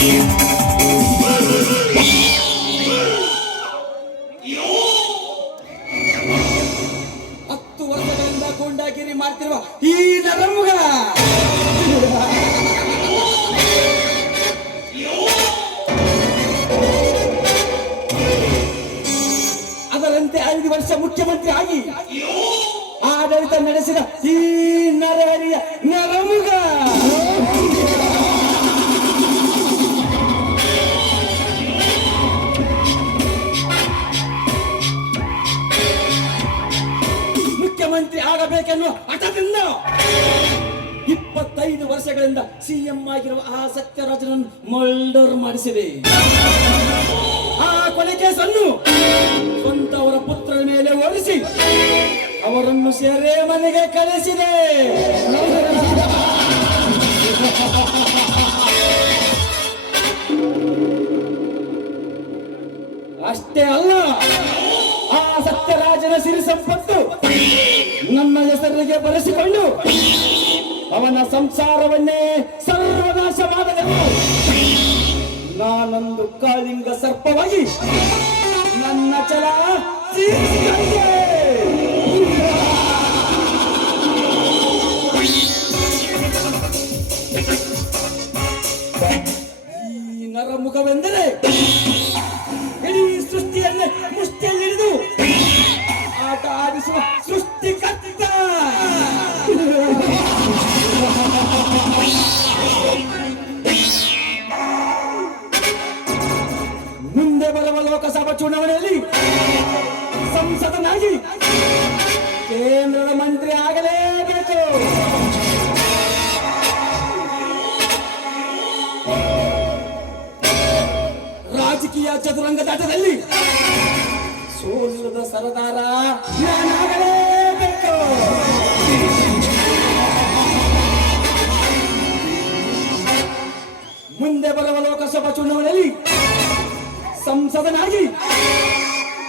10 ವರ್ಷಗಳಿಂದ ಗೂಂಡಾಗಿರಿ ಮಾಡ್ತಿರುವ ಈ ನರಮುಗ ಅದರಂತೆ 5 ವರ್ಷ ಮುಖ್ಯಮಂತ್ರಿ ಆಗಿ ಆಡಳಿತ ನಡೆಸಿದ ಈ ನರಹರಿಯ ನರಮುಗ ಮುಖ್ಯಮಂತ್ರಿ ಆಗಬೇಕೆನ್ನುವ ಹಠದಿಂದ 25 ವರ್ಷಗಳಿಂದ ಸಿಎಂ ಆಗಿರುವ ಆ ಸತ್ಯರಾಜನನ್ನು ಮರ್ಡರ್ ಮಾಡಿಸಿದೆ. ಆ ಕೊಲೆ ಕೇಸನ್ನು ಸ್ವಂತವರ ಪುತ್ರರ ಮೇಲೆ ಹೊರಿಸಿ ಅವರನ್ನು ಸೆರೆ ಮನೆಗೆ ಕಳಿಸಿದೆ. ಅಷ್ಟೇ ಅಲ್ಲ, ಆ ಸತ್ಯರಾಜನ ಸಿರಿ ಸಂಪತ್ತು ನನ್ನ ಹೆಸರಿಗೆ ಬಳಸಿಕೊಂಡು ಅವನ ಸಂಸಾರವನ್ನೇ ಸರ್ವನಾಶ ಮಾಡಬೇಕು. ನಾನೊಂದು ಕಾಳಿಂಗ ಸರ್ಪವಾಗಿ ನನ್ನ ಛಲ ತೀರಿಸಿಕೊಂಡೆ. ಈ ನರಮುಖವೆಂದರೆ ಇಡೀ ಸೃಷ್ಟಿಯನ್ನೇ ಮುಷ್ಟಿಯಲ್ಲಿ ಹಿಡಿದು ಆಟ ಆಡಿಸುವ ಸೃಷ್ಟಿಕರ್ತ. ಮುಂದೆ ಬರುವ ಲೋಕಸಭಾ ಚುನಾವಣೆಯಲ್ಲಿ ಸಂಸದನಾಗಿ ಕೇಂದ್ರದ ಮಂತ್ರಿ ಆಗಲೇಬೇಕು. ರಾಜಕೀಯ ಚದುರಂಗದಾಟದಲ್ಲಿ ಸೋಲಿಲ್ಲದ ಸರದಾರ ನಾನಾಗಲೇಬೇಕು. ಮುಂದೆ ಬರುವ ಲೋಕಸಭಾ ಚುನಾವಣೆಯಲ್ಲಿ ಸಂಸದನಾಗಿ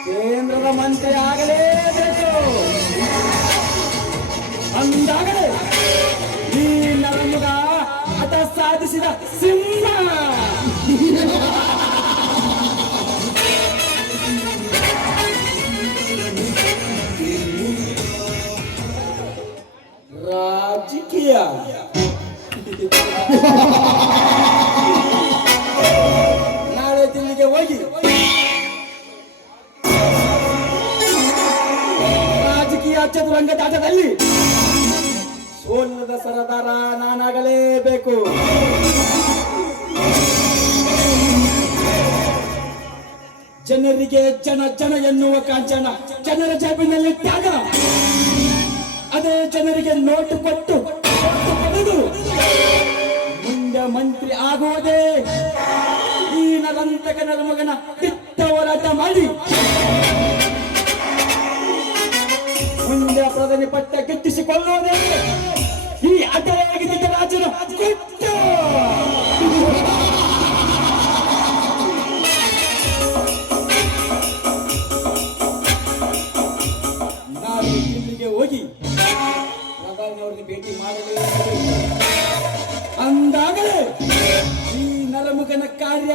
ಕೇಂದ್ರದ ಮಂತ್ರಿ ಆಗಲೇಬೇಕು. ಅಂದಾಗಲೇ ಈ ನರಮುಗ ಹಠ ಸಾಧಿಸಿದ ಸಿಂಹ. ರಾಜಕೀಯ ನಾಳೆ ದಿಲ್ಲಿಗೆ ಹೋಗಿ ರಾಜಕೀಯ ಚದುರಂಗದಾಟದಲ್ಲಿ ಸೋಲಿಲ್ಲದ ಸರದಾರ ನಾನಾಗಲೇಬೇಕು. ಜನರಿಗೆ ಜನ ಜನ ಎನ್ನುವ ಕಾಂಚನ ಜನರ ಜಾಬಿನಲ್ಲಿ ತ್ಯಾಗ. ಅದೇ ಜನರಿಗೆ ನೋಟು ಕೊಟ್ಟು ಪಡೆದು ಮುಂದೆ ಮಂತ್ರಿ ಆಗುವುದೇ ಈ ನರಂತಕ ನರಮಗನ ತಿತ್ತ ಹೋರಾಟ ಮಾಡಿ ಮುಂದೆ ಪ್ರಧಾನಿ ಪಟ್ಟ ಗಿಟ್ಟಿಸಿಕೊಳ್ಳುವುದೇ ಈ ಅಡ್ಡವಾಗಿದ್ದ ರಾಜನ ಗುಟ್ಟು. ನಾನು ಇಲ್ಲಿಗೆ ಹೋಗಿ ಪ್ರಧಾನಿಯವರಿಗೆ ಭೇಟಿ ಮಾಡಲೇ ಅಂದಾಗಲೇ ಈ ನರಮುಗನ ಕಾರ್ಯ